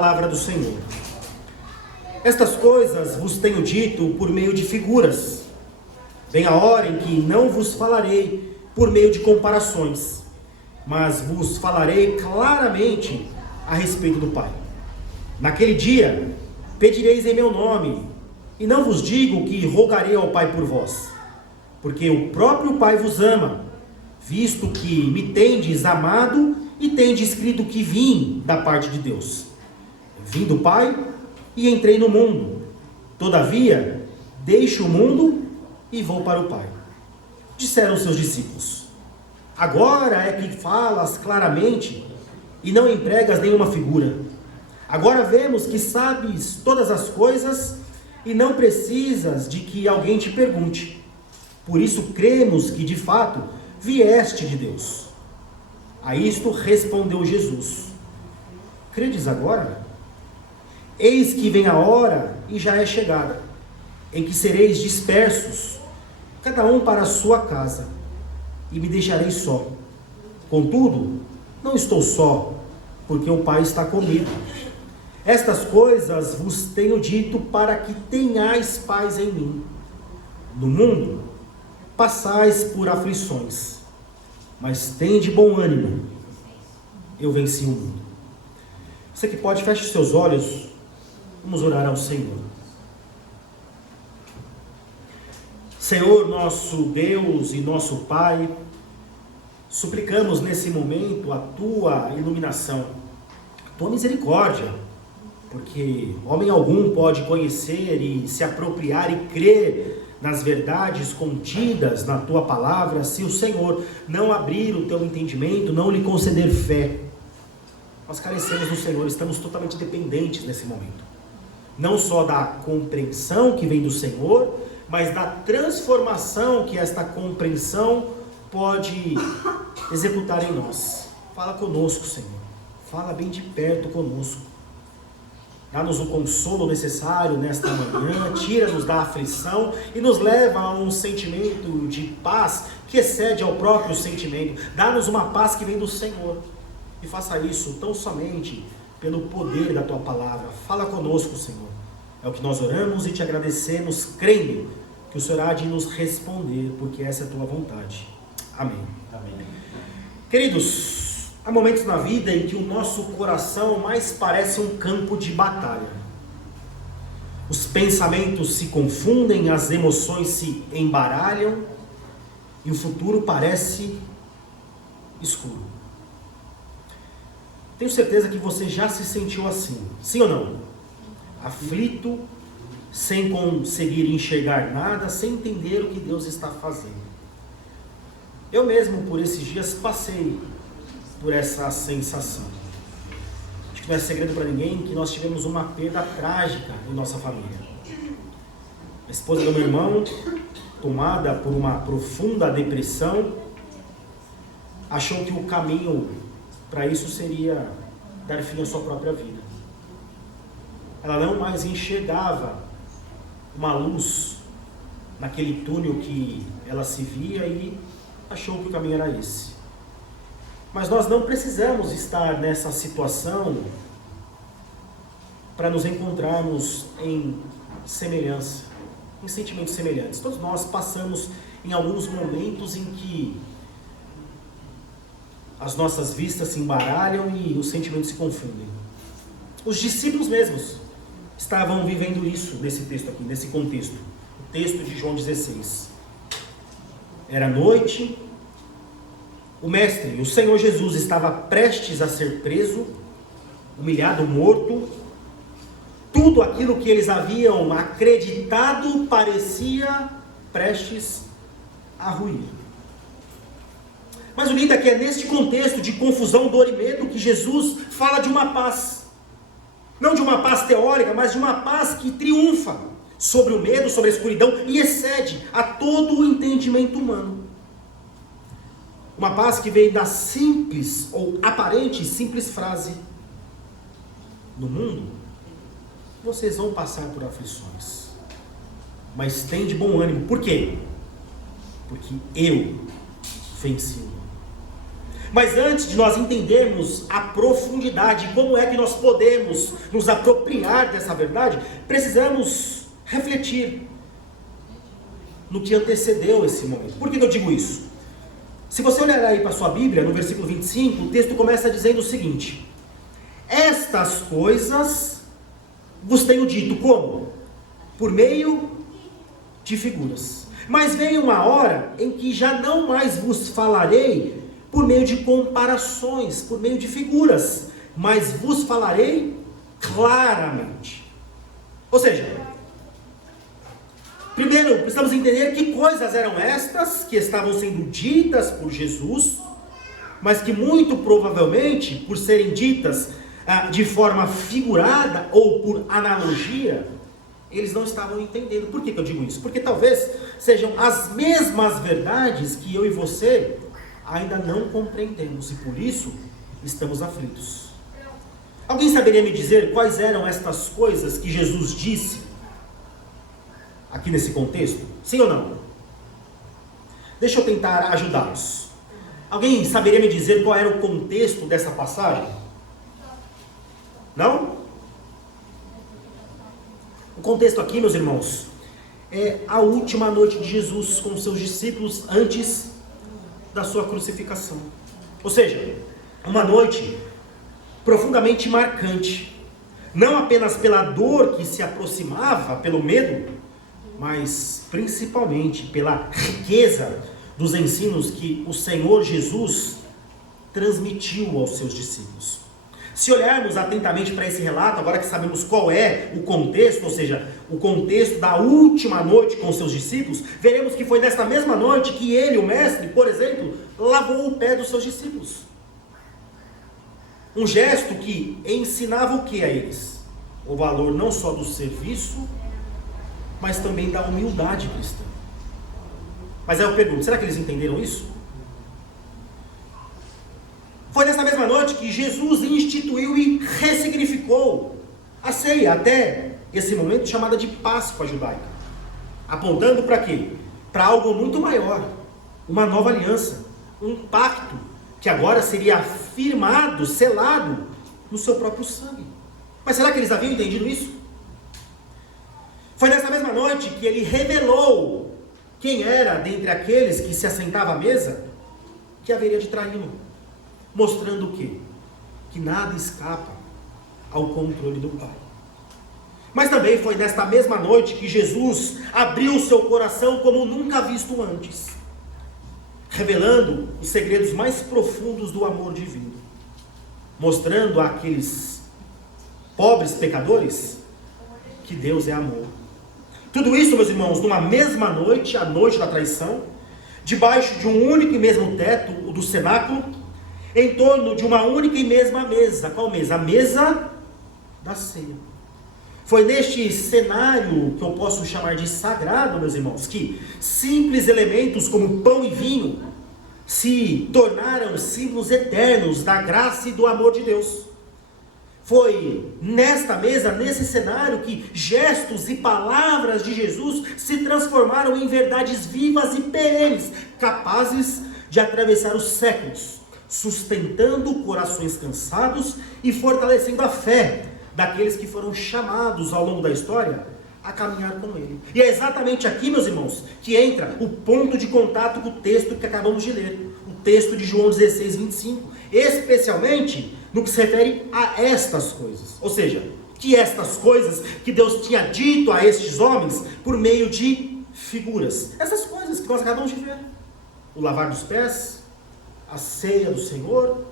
palavra do Senhor. Estas coisas vos tenho dito por meio de figuras. Vem a hora em que não vos falarei por meio de comparações, mas vos falarei claramente a respeito do Pai. Naquele dia pedireis em meu nome, e não vos digo que rogarei ao Pai por vós, porque o próprio Pai vos ama, visto que me tendes amado e tendes crido que vim da parte de Deus. Vim do Pai e entrei no mundo. Todavia, deixo o mundo e vou para o Pai. Disseram seus discípulos: agora é que falas claramente e não empregas nenhuma figura. Agora vemos que sabes todas as coisas e não precisas de que alguém te pergunte. Por isso cremos que de fato vieste de Deus. A isto respondeu Jesus: credes agora? Eis que vem a hora, e já é chegada, em que sereis dispersos, cada um para a sua casa, e me deixarei só. Contudo, não estou só, porque o Pai está comigo. Estas coisas vos tenho dito para que tenhais paz em mim. No mundo passais por aflições, mas tende bom ânimo, eu venci o mundo. Você que pode, feche os seus olhos. Vamos orar ao Senhor. Senhor, nosso Deus e nosso Pai, suplicamos nesse momento a Tua iluminação, a Tua misericórdia, porque homem algum pode conhecer e se apropriar e crer nas verdades contidas na Tua palavra, se o Senhor não abrir o Teu entendimento, não lhe conceder fé. Nós carecemos do Senhor, estamos totalmente dependentes nesse momento. Não só da compreensão que vem do Senhor, mas da transformação que esta compreensão pode executar em nós. Fala conosco, Senhor. Fala bem de perto conosco. Dá-nos o consolo necessário nesta manhã, tira-nos da aflição e nos leva a um sentimento de paz que excede ao próprio sentimento. Dá-nos uma paz que vem do Senhor. E faça isso tão somente pelo poder da Tua palavra. Fala conosco, Senhor. É o que nós oramos e te agradecemos, crendo que o Senhor há de nos responder, porque essa é a Tua vontade. Amém. Amém. Queridos, há momentos na vida em que o nosso coração mais parece um campo de batalha. Os pensamentos se confundem, as emoções se embaralham e o futuro parece escuro. Tenho certeza que você já se sentiu assim, sim ou não? Aflito, sem conseguir enxergar nada, sem entender o que Deus está fazendo. Eu mesmo, por esses dias, passei por essa sensação. Acho que não é segredo para ninguém que nós tivemos uma perda trágica em nossa família. A esposa do meu irmão, tomada por uma profunda depressão, achou que o caminho para isso seria dar fim à sua própria vida. Ela não mais enxergava uma luz naquele túnel que ela se via e achou que o caminho era esse. Mas nós não precisamos estar nessa situação para nos encontrarmos em semelhança, em sentimentos semelhantes. Todos nós passamos em alguns momentos em que as nossas vistas se embaralham e os sentimentos se confundem. Os discípulos mesmos estavam vivendo isso nesse texto aqui, nesse contexto. O texto de João 16. Era noite, o Mestre, o Senhor Jesus, estava prestes a ser preso, humilhado, morto. Tudo aquilo que eles haviam acreditado parecia prestes a ruir. Mas o lindo é que é neste contexto de confusão, dor e medo que Jesus fala de uma paz. Não de uma paz teórica, mas de uma paz que triunfa sobre o medo, sobre a escuridão e excede a todo o entendimento humano. Uma paz que vem da simples ou aparente simples frase: no mundo vocês vão passar por aflições, mas tem de bom ânimo. Por quê? Porque eu venci o mundo. Mas antes de nós entendermos a profundidade, como é que nós podemos nos apropriar dessa verdade, precisamos refletir no que antecedeu esse momento. Por que eu digo isso? Se você olhar aí para a sua Bíblia, no versículo 25, o texto começa dizendo o seguinte: estas coisas vos tenho dito, como? Por meio de figuras. Mas vem uma hora em que já não mais vos falarei por meio de comparações, por meio de figuras, mas vos falarei claramente. Ou seja, primeiro precisamos entender que coisas eram estas que estavam sendo ditas por Jesus, mas que muito provavelmente, por serem ditas de forma figurada ou por analogia, eles não estavam entendendo. Por que eu digo isso? Porque talvez sejam as mesmas verdades que eu e você ainda não compreendemos e por isso estamos aflitos. Alguém saberia me dizer quais eram estas coisas que Jesus disse aqui nesse contexto? Sim ou não? Deixa eu tentar ajudá-los. Alguém saberia me dizer qual era o contexto dessa passagem? Não? O contexto aqui, meus irmãos, é a última noite de Jesus com seus discípulos antes da sua crucificação. Ou seja, uma noite profundamente marcante, não apenas pela dor que se aproximava, pelo medo, mas principalmente pela riqueza dos ensinos que o Senhor Jesus transmitiu aos seus discípulos. Se olharmos atentamente para esse relato, agora que sabemos qual é o contexto, ou seja, o contexto da última noite com seus discípulos, veremos que foi nesta mesma noite que ele, o mestre, por exemplo, lavou o pé dos seus discípulos. Um gesto que ensinava o que a eles? O valor não só do serviço, mas também da humildade cristã. Mas aí eu pergunto, será que eles entenderam isso? Foi nessa mesma noite que Jesus instituiu e ressignificou a ceia, até esse momento chamada de Páscoa judaica. Apontando para quê? Para algo muito maior, uma nova aliança, um pacto, que agora seria afirmado, selado no seu próprio sangue. Mas será que eles haviam entendido isso? Foi nessa mesma noite que ele revelou quem era dentre aqueles que se assentavam à mesa que haveria de traí-lo. Mostrando o quê? Que nada escapa ao controle do Pai. Mas também foi nesta mesma noite que Jesus abriu o seu coração como nunca visto antes, revelando os segredos mais profundos do amor divino, mostrando àqueles pobres pecadores que Deus é amor. Tudo isso, meus irmãos, numa mesma noite, a noite da traição, debaixo de um único e mesmo teto, o do cenáculo, em torno de uma única e mesma mesa. Qual mesa? A mesa da ceia. Foi neste cenário que eu posso chamar de sagrado, meus irmãos, que simples elementos como pão e vinho se tornaram símbolos eternos da graça e do amor de Deus. Foi nesta mesa, nesse cenário, que gestos e palavras de Jesus se transformaram em verdades vivas e perenes, capazes de atravessar os séculos, sustentando corações cansados e fortalecendo a fé daqueles que foram chamados ao longo da história a caminhar com Ele. E é exatamente aqui, meus irmãos, que entra o ponto de contato com o texto que acabamos de ler, o texto de João 16, 25, especialmente no que se refere a estas coisas. Ou seja, que estas coisas que Deus tinha dito a estes homens por meio de figuras. Essas coisas que nós acabamos de ver. O lavar dos pés, a ceia do Senhor,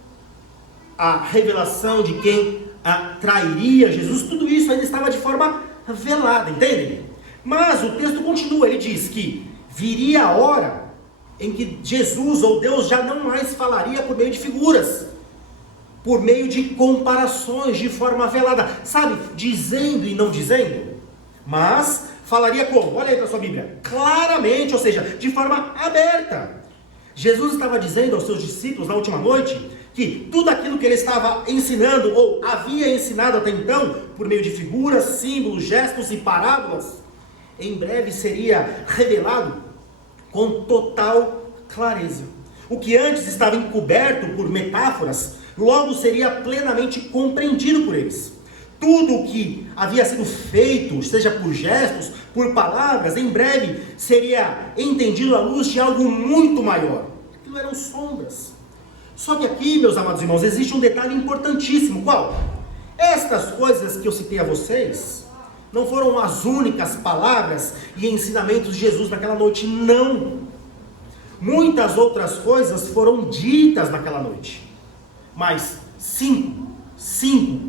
a revelação de quem trairia Jesus, tudo isso ainda estava de forma velada, entendem? Mas o texto continua, ele diz que viria a hora em que Jesus ou Deus já não mais falaria por meio de figuras, por meio de comparações, de forma velada, sabe, dizendo e não dizendo, mas falaria como? Olha aí para a sua Bíblia, claramente, ou seja, de forma aberta. Jesus estava dizendo aos seus discípulos na última noite que tudo aquilo que ele estava ensinando ou havia ensinado até então, por meio de figuras, símbolos, gestos e parábolas, em breve seria revelado com total clareza. O que antes estava encoberto por metáforas, logo seria plenamente compreendido por eles. Tudo o que havia sido feito, seja por gestos, por palavras, em breve seria entendido à luz de algo muito maior. Aquilo eram sombras. Só que aqui, meus amados irmãos, existe um detalhe importantíssimo. Qual? Estas coisas que eu citei a vocês não foram as únicas palavras e ensinamentos de Jesus naquela noite, não. Muitas outras coisas foram ditas naquela noite. Mas cinco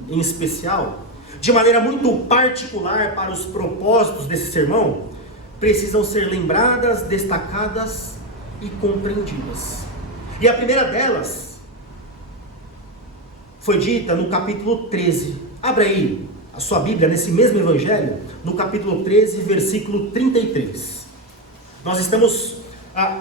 em especial, de maneira muito particular para os propósitos desse sermão, precisam ser lembradas, destacadas e compreendidas. E a primeira delas foi dita no capítulo 13. Abra aí a sua Bíblia nesse mesmo evangelho, no capítulo 13, versículo 33. Nós estamos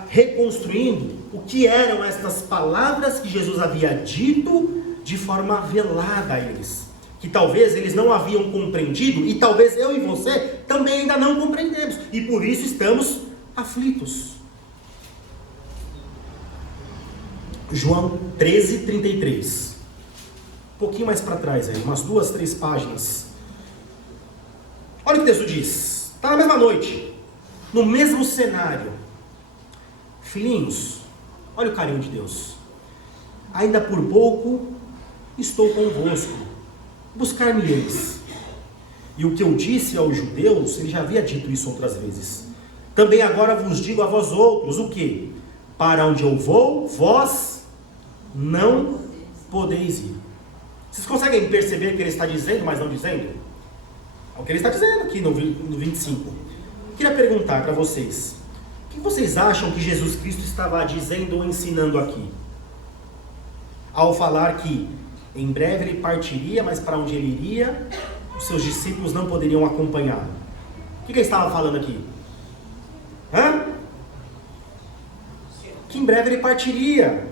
reconstruindo o que eram estas palavras que Jesus havia dito de forma velada a eles, que talvez eles não haviam compreendido, e talvez eu e você também ainda não compreendemos, e por isso estamos aflitos. João 13, 33. Um pouquinho mais para trás aí, umas 2, 3 páginas. Olha o que o texto diz. Está na mesma noite, no mesmo cenário. Filhinhos, olha o carinho de Deus. Ainda por pouco estou convosco, buscar-me-eis. E o que eu disse aos judeus, ele já havia dito isso outras vezes. Também agora vos digo a vós outros, o quê? Para onde eu vou, vós não podeis ir. Vocês conseguem perceber o que ele está dizendo, mas não dizendo? É o que ele está dizendo aqui no 25. Eu queria perguntar para vocês, o que vocês acham que Jesus Cristo estava dizendo ou ensinando aqui? Ao falar que em breve ele partiria, mas para onde ele iria, os seus discípulos não poderiam acompanhá-lo. O que ele estava falando aqui? Que em breve ele partiria,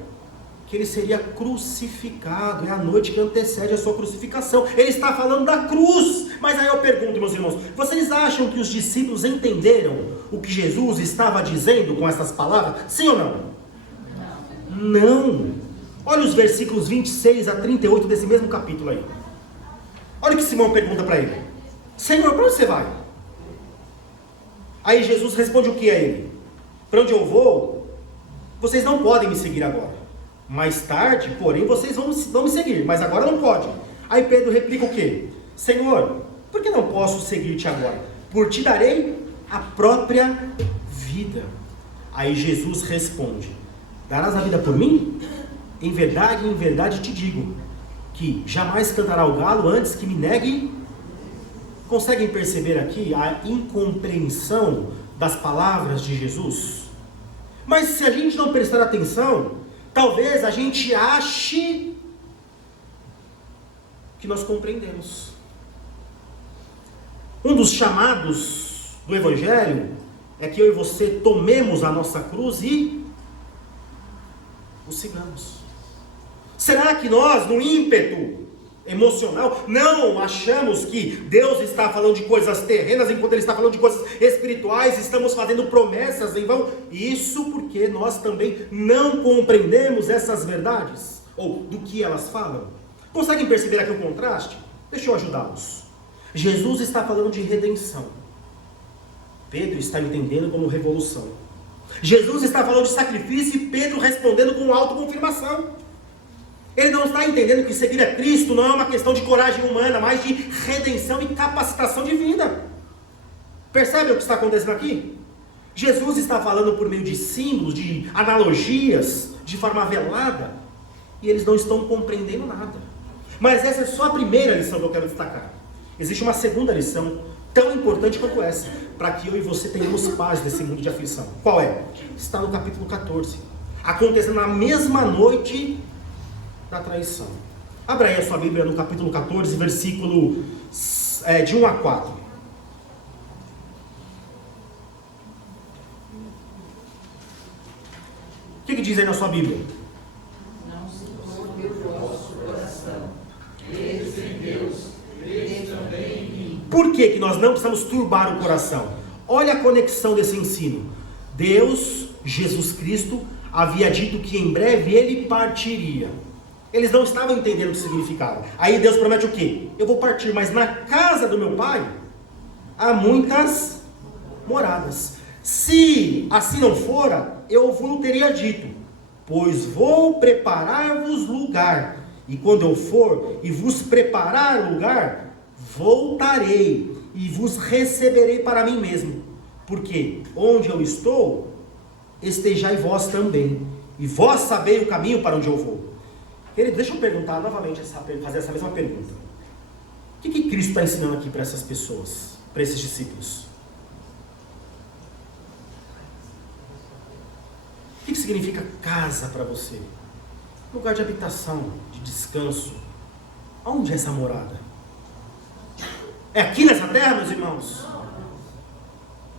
que ele seria crucificado. É a noite que antecede a sua crucificação. Ele está falando da cruz. Mas aí eu pergunto, meus irmãos, vocês acham que os discípulos entenderam o que Jesus estava dizendo com essas palavras? Sim ou não? Não. Olha os versículos 26 a 38 desse mesmo capítulo aí. Olha o que Simão pergunta para ele. Senhor, para onde você vai? Aí Jesus responde o que a ele? Para onde eu vou, vocês não podem me seguir agora. Mais tarde, porém, vocês vão me seguir, mas agora não pode. Aí Pedro replica o quê? Senhor, por que não posso seguir-te agora? Por ti darei a própria vida. Aí Jesus responde, darás a vida por mim? Em verdade te digo, que jamais cantará o galo antes que me negue. Conseguem perceber aqui a incompreensão das palavras de Jesus? Mas se a gente não prestar atenção, talvez a gente ache que nós compreendemos. Um dos chamados do Evangelho é que eu e você tomemos a nossa cruz e o sigamos. Será que nós, no ímpeto emocional, não achamos que Deus está falando de coisas terrenas enquanto Ele está falando de coisas espirituais? Estamos fazendo promessas em vão? Isso porque nós também não compreendemos essas verdades, ou do que elas falam. Conseguem perceber aqui o contraste? Deixa eu ajudá-los. Jesus está falando de redenção. Pedro está entendendo como revolução. Jesus está falando de sacrifício e Pedro respondendo com autoconfirmação. Ele não está entendendo que seguir a Cristo não é uma questão de coragem humana, mas de redenção e capacitação divina. Percebe o que está acontecendo aqui? Jesus está falando por meio de símbolos, de analogias, de forma velada, e eles não estão compreendendo nada. Mas essa é só a primeira lição que eu quero destacar. Existe uma segunda lição, tão importante quanto essa, para que eu e você tenhamos paz nesse mundo de aflição. Qual é? Está no capítulo 14. Acontecendo na mesma noite da traição. Abra aí a sua Bíblia no capítulo 14, versículo de 1 a 4. O que diz aí na sua Bíblia? Não se turbe o vosso coração. Credes em Deus, credes também em mim. Por que nós não precisamos turbar o coração? Olha a conexão desse ensino. Deus, Jesus Cristo, havia dito que em breve ele partiria. Eles não estavam entendendo o que significava. Aí Deus promete o quê? Eu vou partir, mas na casa do meu pai há muitas moradas. Se assim não fora, eu vos teria dito, pois vou preparar-vos lugar. E quando eu for e vos preparar lugar, voltarei e vos receberei para mim mesmo. Porque onde eu estou, estejai vós também. E vós sabei o caminho para onde eu vou. Querido, deixa eu perguntar novamente, fazer essa mesma pergunta. O que Cristo está ensinando aqui para essas pessoas, para esses discípulos? O que significa casa para você? Lugar de habitação, de descanso. Onde é essa morada? É aqui nessa terra, meus irmãos?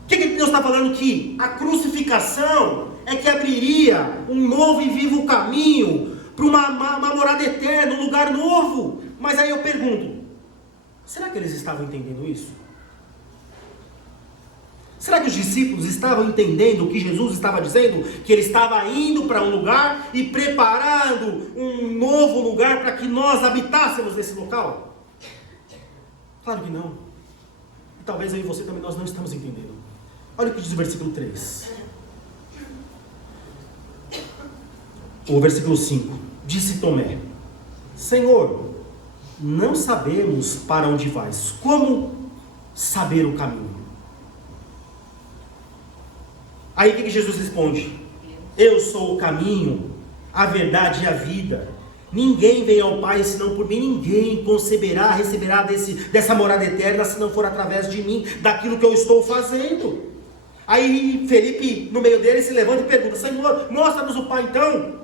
O que Deus está falando aqui? A crucificação é que abriria um novo e vivo caminho para uma morada eterna, um lugar novo. Mas aí eu pergunto, será que eles estavam entendendo isso? Será que os discípulos estavam entendendo o que Jesus estava dizendo? Que ele estava indo para um lugar e preparando um novo lugar para que nós habitássemos nesse local? Claro que não. E talvez eu e você também nós não estamos entendendo. Olha o que diz o versículo 3. O versículo 5. Disse Tomé: Senhor, não sabemos para onde vais. Como saber o caminho? Aí o que Jesus responde? Eu sou o caminho, a verdade e a vida. Ninguém vem ao Pai senão por mim. Ninguém receberá dessa morada eterna se não for através de mim, daquilo que eu estou fazendo. Aí Felipe, no meio dele, se levanta e pergunta: Senhor, mostra-nos o Pai então.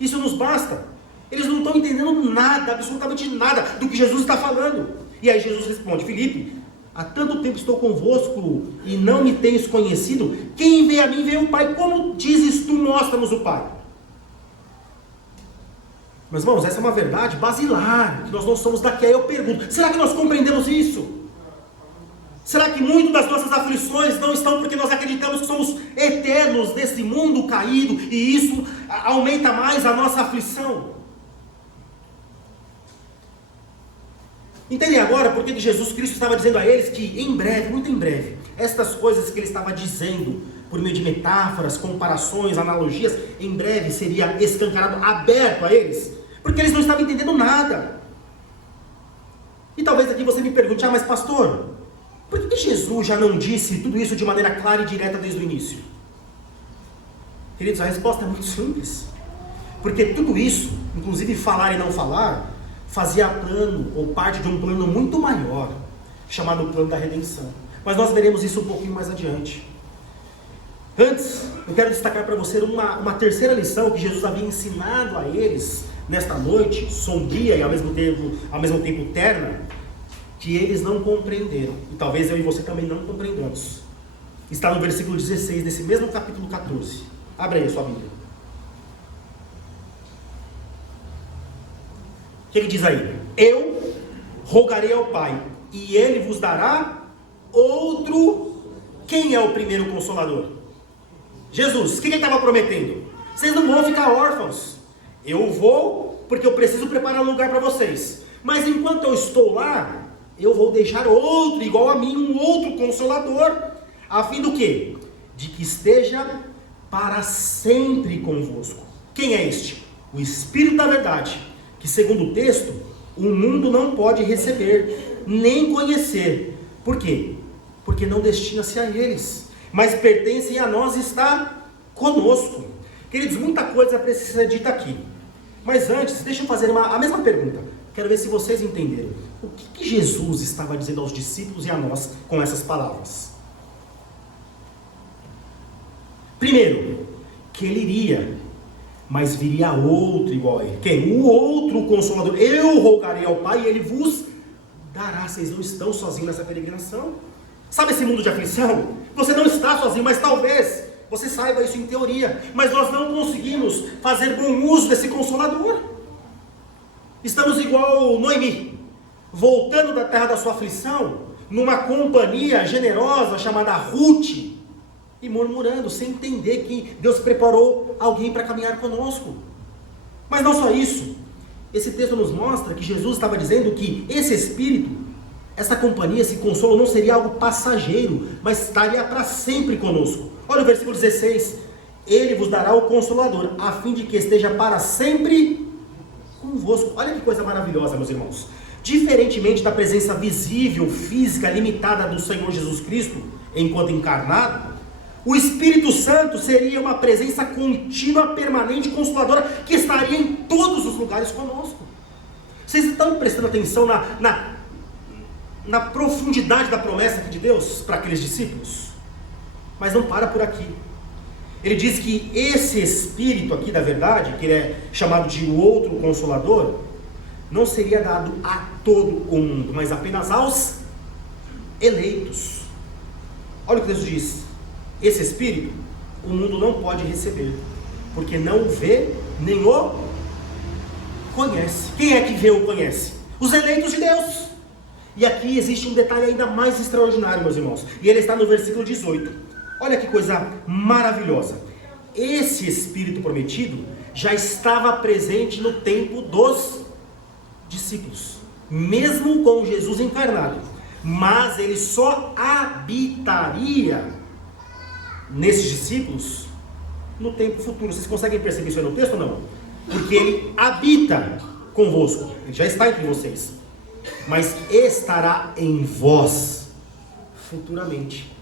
Isso nos basta. Eles não estão entendendo nada, absolutamente nada do que Jesus está falando. E aí Jesus responde: Felipe, há tanto tempo estou convosco e não me tens conhecido. Quem vê a mim vê o Pai. Como dizes tu, mostra-nos o Pai? Meus irmãos, essa é uma verdade basilar, que nós não somos daqui. Aí eu pergunto, será que nós compreendemos isso? Será que muitas das nossas aflições não estão porque nós acreditamos que somos eternos nesse mundo caído, e isso aumenta mais a nossa aflição? Entendem agora por que Jesus Cristo estava dizendo a eles que em breve, muito em breve, estas coisas que ele estava dizendo, por meio de metáforas, comparações, analogias, em breve seria escancarado, aberto a eles, porque eles não estavam entendendo nada. E talvez aqui você me pergunte: mas pastor, por que Jesus já não disse tudo isso de maneira clara e direta desde o início? Queridos, a resposta é muito simples. Porque tudo isso, inclusive falar e não falar, fazia plano, ou parte de um plano muito maior, chamado plano da redenção. Mas nós veremos isso um pouquinho mais adiante. Antes, eu quero destacar para você uma terceira lição que Jesus havia ensinado a eles, nesta noite, sombria e ao mesmo tempo terna, que eles não compreenderam. E talvez eu e você também não compreendamos. Está no versículo 16, desse mesmo capítulo 14. Abre aí a sua Bíblia. O que ele diz aí? Eu rogarei ao Pai, e Ele vos dará outro. Quem é o primeiro Consolador? Jesus. O que ele estava prometendo? Vocês não vão ficar órfãos. Eu vou, porque eu preciso preparar um lugar para vocês. Mas enquanto eu estou lá, eu vou deixar outro, igual a mim, um outro Consolador, a fim do quê? De que esteja para sempre convosco. Quem é este? O Espírito da verdade, que segundo o texto, o mundo não pode receber, nem conhecer. Por quê? Porque não destina-se a eles, mas pertencem a nós e está conosco. Queridos, muita coisa precisa ser dita aqui. Mas antes, deixa eu fazer a mesma pergunta. Quero ver se vocês entenderam. O que Jesus estava dizendo aos discípulos e a nós com essas palavras? Primeiro, que ele iria, mas viria outro igual a ele. Quem? O outro Consolador. Eu rogarei ao Pai e Ele vos dará. Vocês não estão sozinhos nessa peregrinação. Sabe esse mundo de aflição? Você não está sozinho, mas talvez você saiba isso em teoria. Mas nós não conseguimos fazer bom uso desse Consolador. Estamos igual Noemi, voltando da terra da sua aflição, numa companhia generosa chamada Ruth. e murmurando, sem entender que Deus preparou alguém para caminhar conosco. Mas não só isso. Esse texto nos mostra que Jesus estava dizendo que esse Espírito, essa companhia, esse consolo não seria algo passageiro, mas estaria para sempre conosco. Olha o versículo 16. Ele vos dará o Consolador, a fim de que esteja para sempre convosco. Olha que coisa maravilhosa, meus irmãos. Diferentemente da presença visível, física, limitada do Senhor Jesus Cristo, enquanto encarnado, o Espírito Santo seria uma presença contínua, permanente, consoladora, que estaria em todos os lugares conosco. Vocês estão prestando atenção na profundidade da promessa aqui de Deus para aqueles discípulos? Mas não para por aqui. Ele diz que esse Espírito aqui da verdade, que é chamado de o outro Consolador, não seria dado a todo o mundo, mas apenas aos eleitos. Olha o que Deus diz. Esse Espírito, o mundo não pode receber, porque não o vê, nem o conhece. Quem é que vê ou conhece? Os eleitos de Deus. E aqui existe um detalhe ainda mais extraordinário, meus irmãos. E ele está no versículo 18. Olha que coisa maravilhosa. Esse Espírito prometido já estava presente no tempo dos discípulos, mesmo com Jesus encarnado. Mas ele só habitaria nesses discípulos no tempo futuro. Vocês conseguem perceber isso aí no texto ou não? Porque ele habita convosco, ele já está entre vocês, mas estará em vós futuramente.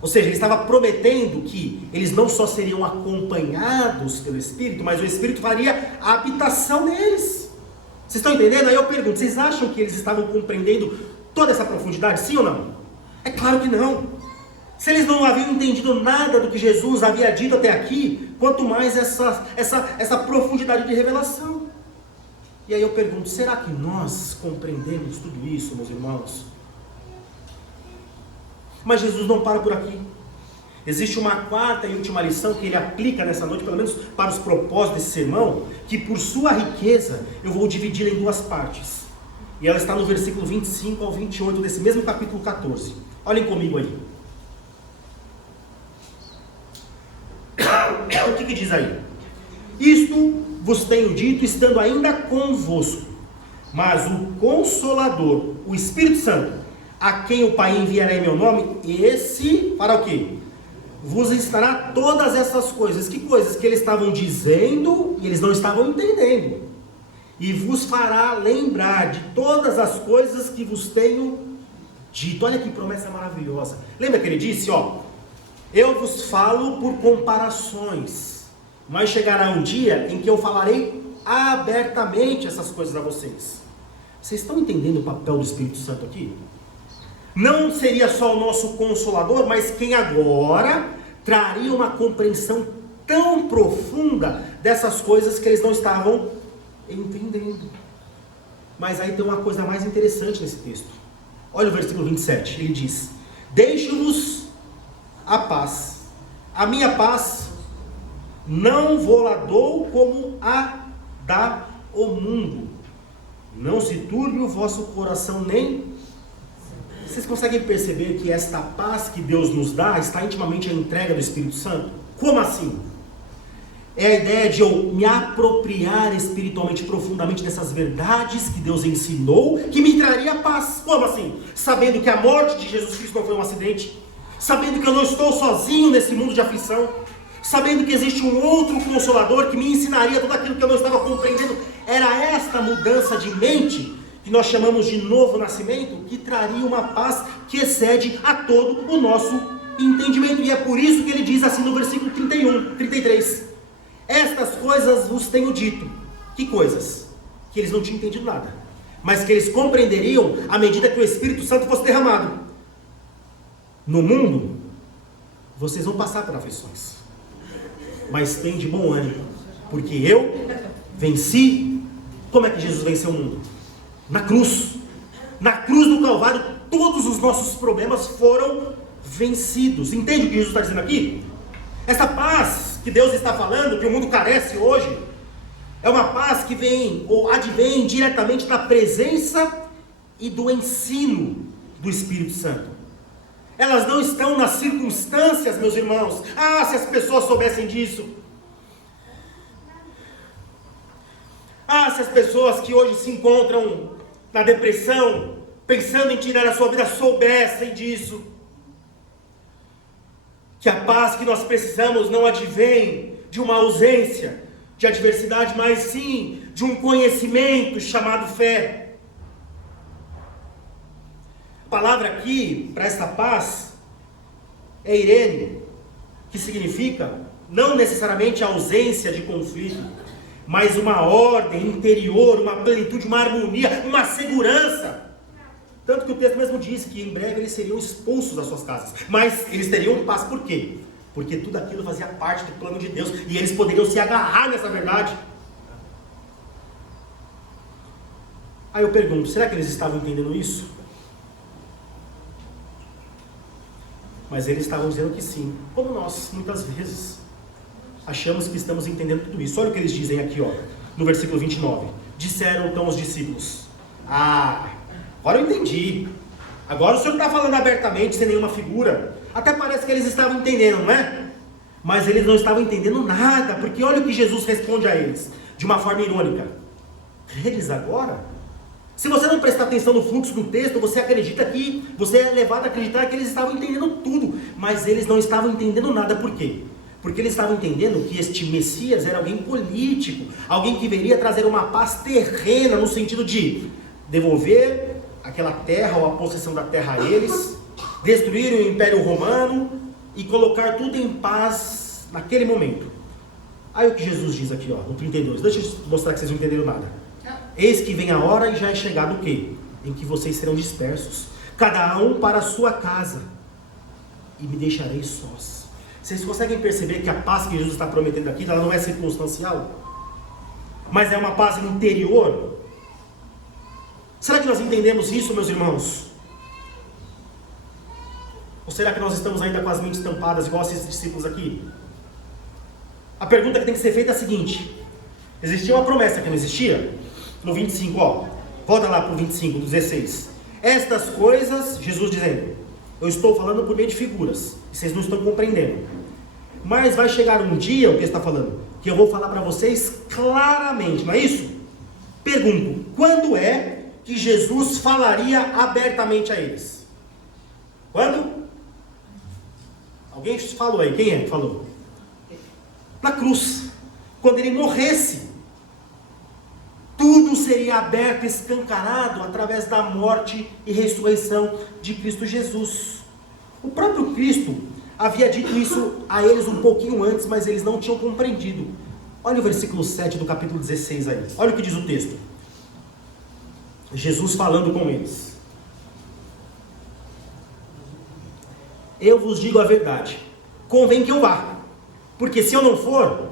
Ou seja, ele estava prometendo que eles não só seriam acompanhados pelo Espírito, mas o Espírito faria a habitação neles. Vocês estão entendendo? Aí eu pergunto, vocês acham que eles estavam compreendendo toda essa profundidade, sim ou não? É claro que não. Se eles não haviam entendido nada do que Jesus havia dito até aqui, quanto mais essa profundidade de revelação. E aí eu pergunto, será que nós compreendemos tudo isso, meus irmãos? Mas Jesus não para por aqui. Existe uma quarta e última lição que ele aplica nessa noite, pelo menos para os propósitos desse sermão, que por sua riqueza eu vou dividi-la em duas partes. E ela está no versículo 25 ao 28 desse mesmo capítulo 14. Olhem comigo aí. O que diz aí? Isto vos tenho dito estando ainda convosco, mas o Consolador, o Espírito Santo, a quem o Pai enviará em meu nome, esse fará o quê? Vos ensinará todas essas coisas. Que coisas? Que eles estavam dizendo e eles não estavam entendendo. E vos fará lembrar de todas as coisas que vos tenho dito. Olha que promessa maravilhosa. Lembra que ele disse, eu vos falo por comparações, mas chegará um dia em que eu falarei abertamente essas coisas a vocês. Vocês estão entendendo o papel do Espírito Santo aqui? Não seria só o nosso Consolador, mas quem agora traria uma compreensão tão profunda dessas coisas que eles não estavam entendendo. Mas aí tem uma coisa mais interessante nesse texto. Olha o versículo 27, ele diz: deixo-vos a paz, a minha paz não vou-la dou como a dá o mundo. Não se turbe o vosso coração nem... Vocês conseguem perceber que esta paz que Deus nos dá está intimamente à entrega do Espírito Santo? Como assim? É a ideia de eu me apropriar espiritualmente, profundamente dessas verdades que Deus ensinou, que me traria paz. Como assim? Sabendo que a morte de Jesus Cristo não foi um acidente, sabendo que eu não estou sozinho nesse mundo de aflição, sabendo que existe um outro Consolador que me ensinaria tudo aquilo que eu não estava compreendendo. Era esta mudança de mente, que nós chamamos de novo nascimento, que traria uma paz que excede a todo o nosso entendimento. E é por isso que ele diz assim no versículo 33. Estas coisas vos tenho dito. Que coisas? Que eles não tinham entendido nada, mas que eles compreenderiam à medida que o Espírito Santo fosse derramado. No mundo, vocês vão passar por aflições, mas tem de bom ânimo, porque eu venci. Como é que Jesus venceu o mundo? Na cruz. Na cruz do Calvário, todos os nossos problemas foram vencidos. Entende o que Jesus está dizendo aqui? Essa paz que Deus está falando, que o mundo carece hoje, é uma paz que vem, ou advém diretamente da presença e do ensino do Espírito Santo. Elas não estão nas circunstâncias, meus irmãos. Ah, se as pessoas soubessem disso. Ah, se as pessoas que hoje se encontram na depressão, pensando em tirar a sua vida, soubessem disso. Que a paz que nós precisamos não advém de uma ausência de adversidade, mas sim de um conhecimento chamado fé. A palavra aqui, para essa paz, é Irene, que significa não necessariamente a ausência de conflito, mas uma ordem interior, uma plenitude, uma harmonia, uma segurança. Tanto que o texto mesmo diz que em breve eles seriam expulsos das suas casas, mas eles teriam paz. Por quê? Porque tudo aquilo fazia parte do plano de Deus, e eles poderiam se agarrar nessa verdade. Aí eu pergunto, será que eles estavam entendendo isso? Mas eles estavam dizendo que sim, como nós, muitas vezes, achamos que estamos entendendo tudo isso. Olha o que eles dizem aqui, ó, no versículo 29. Disseram então os discípulos: ah, agora eu entendi. Agora o senhor está falando abertamente, sem nenhuma figura. Até parece que eles estavam entendendo, não é? Mas eles não estavam entendendo nada, porque olha o que Jesus responde a eles, de uma forma irônica. Eles agora? Se você não prestar atenção no fluxo do texto, você é levado a acreditar que eles estavam entendendo tudo, mas eles não estavam entendendo nada. Por quê? Porque eles estavam entendendo que este Messias era alguém político, alguém que viria trazer uma paz terrena, no sentido de devolver aquela terra ou a possessão da terra a eles, destruir o Império Romano e colocar tudo em paz naquele momento. Aí o que Jesus diz aqui, ó, no 32, deixa eu mostrar que vocês não entenderam nada. Eis que vem a hora e já é chegado o quê? Em que vocês serão dispersos, cada um para a sua casa, e me deixarei sós. Vocês conseguem perceber que a paz que Jesus está prometendo aqui, ela não é circunstancial, mas é uma paz interior? Será que nós entendemos isso, meus irmãos? Ou será que nós estamos ainda com as mentes tampadas, igual esses discípulos aqui? A pergunta que tem que ser feita é a seguinte: existia uma promessa que não existia? No 25, ó, volta lá para o 25, 16. Estas coisas, Jesus dizendo, eu estou falando por meio de figuras, vocês não estão compreendendo. Mas vai chegar um dia, o que está falando, que eu vou falar para vocês claramente, não é isso? Pergunto, quando é que Jesus falaria abertamente a eles? Quando? Alguém falou aí, quem é que falou? Na cruz, quando ele morresse. Tudo seria aberto, escancarado, através da morte e ressurreição de Cristo Jesus. O próprio Cristo havia dito isso a eles um pouquinho antes, mas eles não tinham compreendido. Olha o versículo 7 do capítulo 16 aí. Olha o que diz o texto. Jesus falando com eles. Eu vos digo a verdade, convém que eu vá, porque se eu não for,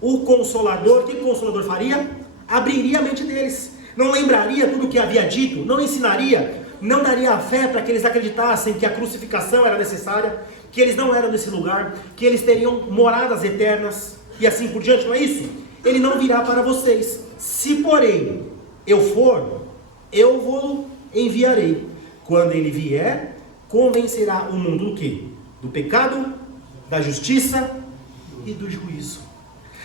o Consolador, o que o Consolador faria? Abriria a mente deles, não lembraria tudo o que havia dito, não ensinaria, não daria a fé para que eles acreditassem que a crucificação era necessária, que eles não eram nesse lugar, que eles teriam moradas eternas, e assim por diante, não é isso? Ele não virá para vocês. Se porém eu for, eu vou enviarei. Quando ele vier, convencerá o mundo do quê? Do pecado, da justiça e do juízo.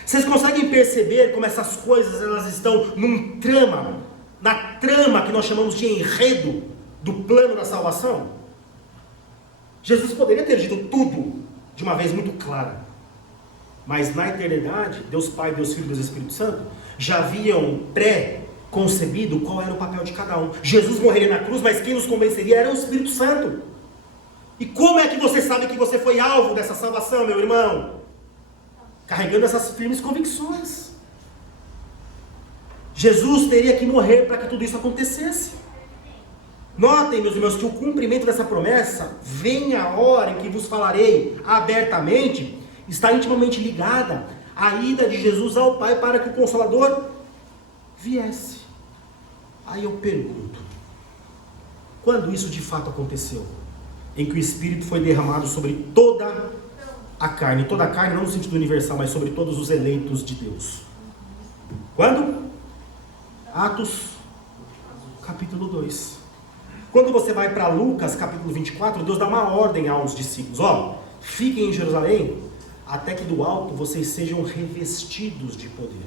Vocês conseguem perceber como essas coisas elas estão num trama, na trama que nós chamamos de enredo do plano da salvação? Jesus poderia ter dito tudo de uma vez muito clara, mas na eternidade, Deus Pai, Deus Filho e Deus Espírito Santo já haviam pré-concebido qual era o papel de cada um. Jesus morreria na cruz, mas quem nos convenceria era o Espírito Santo. E como é que você sabe que você foi alvo dessa salvação, meu irmão? Carregando essas firmes convicções. Jesus teria que morrer para que tudo isso acontecesse. Notem, meus irmãos, que o cumprimento dessa promessa, vem a hora em que vos falarei abertamente, está intimamente ligada à ida de Jesus ao Pai para que o Consolador viesse. Aí eu pergunto, quando isso de fato aconteceu? Em que o Espírito foi derramado sobre toda a carne não no sentido universal, mas sobre todos os eleitos de Deus. Quando? Atos capítulo 2. Quando você vai para Lucas capítulo 24, Deus dá uma ordem aos discípulos: ó, fiquem em Jerusalém, até que do alto vocês sejam revestidos de poder.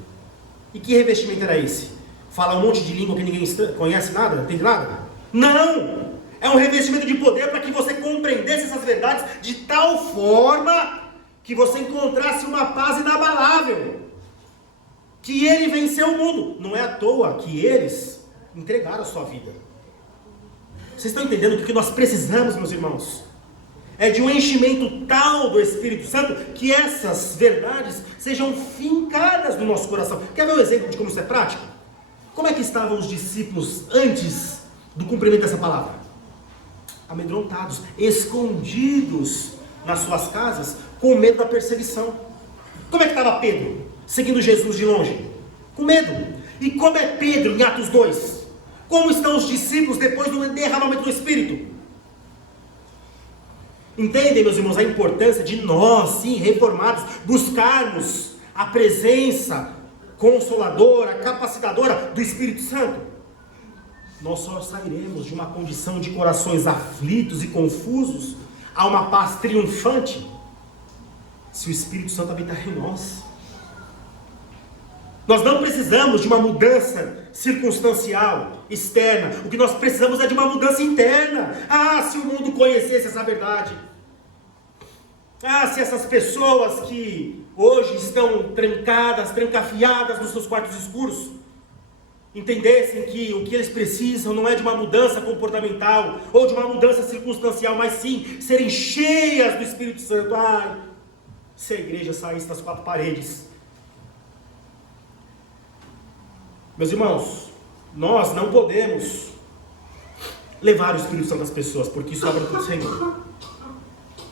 E que revestimento era esse? Fala um monte de língua que ninguém conhece nada? Entende nada? Não! É um revestimento de poder para que você compreendesse essas verdades de tal forma que você encontrasse uma paz inabalável. Que ele venceu o mundo. Não é à toa que eles entregaram a sua vida. Vocês estão entendendo que o que nós precisamos, meus irmãos, é de um enchimento tal do Espírito Santo que essas verdades sejam fincadas no nosso coração. Quer ver um exemplo de como isso é prático? Como é que estavam os discípulos antes do cumprimento dessa palavra? Amedrontados, escondidos nas suas casas, com medo da perseguição. Como é que estava Pedro, seguindo Jesus de longe? Com medo. E como é Pedro em Atos 2? Como estão os discípulos depois do derramamento do Espírito? Entendem, meus irmãos, a importância de nós, sim, reformados, buscarmos a presença consoladora, capacitadora do Espírito Santo? Nós só sairemos de uma condição de corações aflitos e confusos a uma paz triunfante se o Espírito Santo habitar em nós. Nós não precisamos de uma mudança circunstancial, externa. O que nós precisamos é de uma mudança interna. Se o mundo conhecesse essa verdade. Se essas pessoas que hoje estão trancadas, trancafiadas nos seus quartos escuros, entendessem que o que eles precisam não é de uma mudança comportamental ou de uma mudança circunstancial, mas sim serem cheias do Espírito Santo. Se a igreja saísse das quatro paredes. Meus irmãos, nós não podemos levar o Espírito Santo às pessoas, porque isso é obra do Senhor.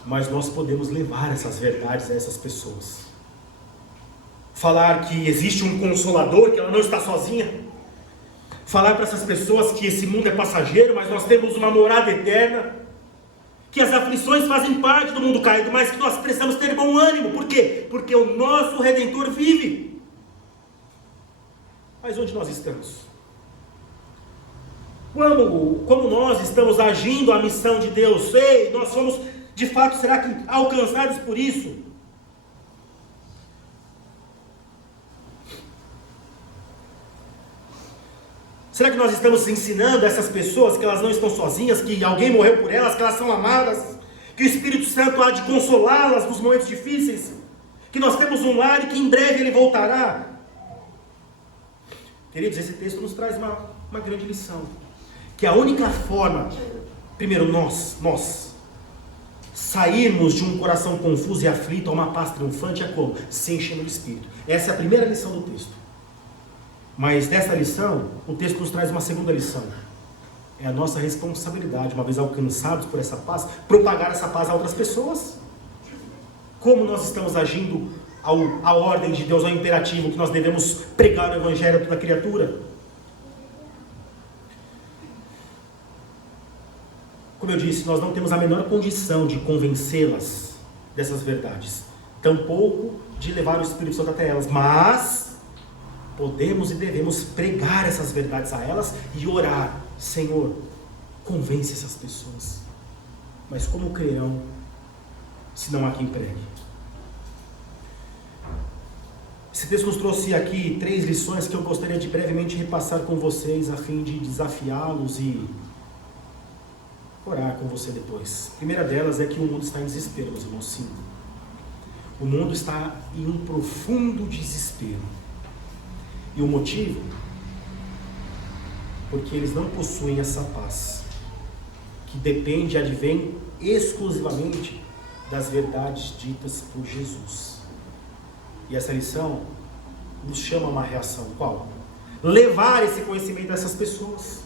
Mas nós podemos levar essas verdades a essas pessoas. Falar que existe um consolador, que ela não está sozinha. Falar para essas pessoas que esse mundo é passageiro, mas nós temos uma morada eterna. Que as aflições fazem parte do mundo caído, mas que nós precisamos ter bom ânimo. Por quê? Porque o nosso Redentor vive. Mas onde nós estamos? Como nós estamos agindo a missão de Deus? Nós somos, de fato, será que alcançados por isso? Será que nós estamos ensinando essas pessoas que elas não estão sozinhas, que alguém morreu por elas, que elas são amadas, que o Espírito Santo há de consolá-las nos momentos difíceis, que nós temos um lar e que em breve Ele voltará? Queridos, esse texto nos traz uma grande lição. Que a única forma, primeiro nós, sairmos de um coração confuso e aflito a uma paz triunfante é como? Se enchendo do Espírito. Essa é a primeira lição do texto. Mas dessa lição, o texto nos traz uma segunda lição. É a nossa responsabilidade, uma vez alcançados por essa paz, propagar essa paz a outras pessoas. Como nós estamos agindo à ordem de Deus, ao imperativo que nós devemos pregar o Evangelho a toda criatura? Como eu disse, nós não temos a menor condição de convencê-las dessas verdades, tampouco de levar o Espírito Santo até elas, mas podemos e devemos pregar essas verdades a elas e orar: Senhor, convence essas pessoas. Mas como crerão se não há quem pregue? Esse texto nos trouxe aqui 3 lições que eu gostaria de brevemente repassar com vocês, a fim de desafiá-los e orar com você depois. A primeira delas é que o mundo está em desespero, meus irmãos. Sim, o mundo está em um profundo desespero. E o motivo? Porque eles não possuem essa paz, que depende e advém exclusivamente das verdades ditas por Jesus. E essa lição nos chama a uma reação. Qual? Levar esse conhecimento a essas pessoas.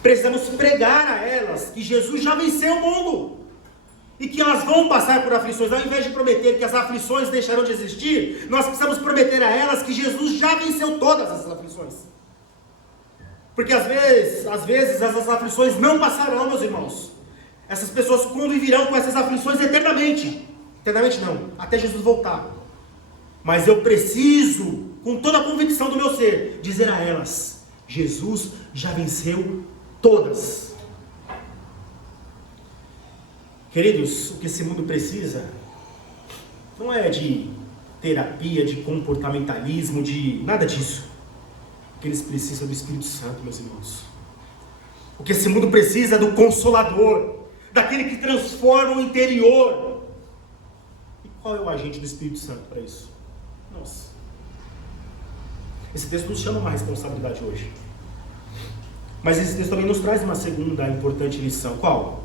Precisamos pregar a elas que Jesus já venceu o mundo e que elas vão passar por aflições. Ao invés de prometer que as aflições deixarão de existir, nós precisamos prometer a elas que Jesus já venceu todas essas aflições. Porque às vezes essas aflições não passarão, meus irmãos. Essas pessoas conviverão com essas aflições eternamente. Eternamente não, até Jesus voltar. Mas eu preciso, com toda a convicção do meu ser, dizer a elas: Jesus já venceu todas. Queridos, o que esse mundo precisa não é de terapia, de comportamentalismo, de nada disso. O que eles precisam é do Espírito Santo, meus irmãos. O que esse mundo precisa é do Consolador, daquele que transforma o interior. E qual é o agente do Espírito Santo para isso? Nós. Esse texto nos chama uma responsabilidade hoje. Mas esse texto também nos traz uma segunda importante lição. Qual?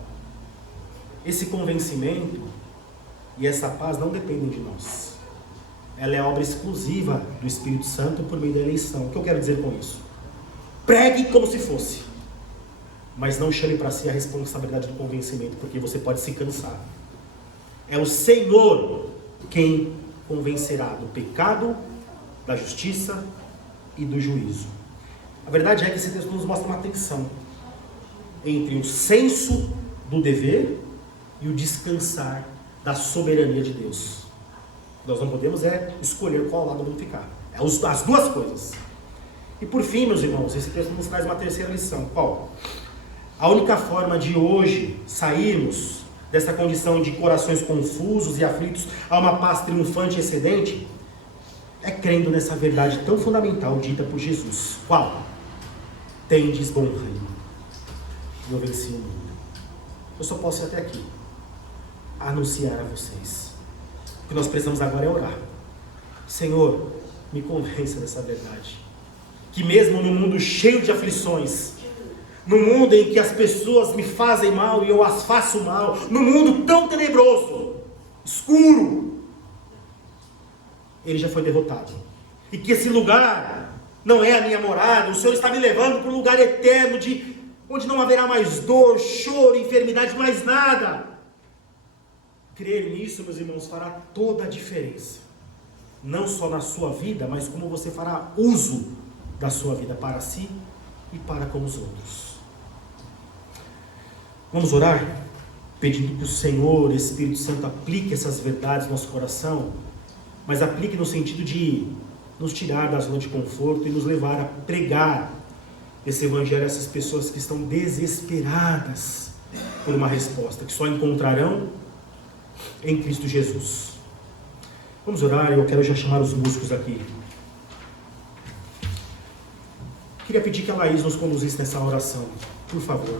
Esse convencimento e essa paz não dependem de nós. Ela é obra exclusiva do Espírito Santo por meio da eleição. O que eu quero dizer com isso? Pregue como se fosse, mas não chame para si a responsabilidade do convencimento, porque você pode se cansar. É o Senhor quem convencerá do pecado, da justiça e do juízo. A verdade é que esse texto nos mostra uma tensão entre o senso do dever e o descansar da soberania de Deus. Nós não podemos escolher qual lado vamos ficar. É as duas coisas. E por fim, meus irmãos, esse texto nos traz uma terceira lição. Qual? A única forma de hoje sairmos dessa condição de corações confusos e aflitos a uma paz triunfante e excedente é crendo nessa verdade tão fundamental dita por Jesus. Qual? Tendes bom reino. Eu venci o mundo. Eu só posso ir até aqui, anunciar a vocês. O que nós precisamos agora é orar. Senhor, me convença dessa verdade. Que mesmo no mundo cheio de aflições, no mundo em que as pessoas me fazem mal e eu as faço mal, no mundo tão tenebroso, escuro, ele já foi derrotado. E que esse lugar não é a minha morada, o Senhor está me levando para um lugar eterno, onde não haverá mais dor, choro, enfermidade, mais nada. Crer nisso, meus irmãos, fará toda a diferença. Não só na sua vida, mas como você fará uso da sua vida para si e para com os outros. Vamos orar? Pedindo que o Senhor, Espírito Santo, aplique essas verdades no nosso coração, mas aplique no sentido de nos tirar da zona de conforto e nos levar a pregar esse evangelho a essas pessoas que estão desesperadas por uma resposta, que só encontrarão em Cristo Jesus. Vamos orar. Eu quero já chamar os músicos aqui. Queria pedir que a Laís nos conduzisse nessa oração, por favor.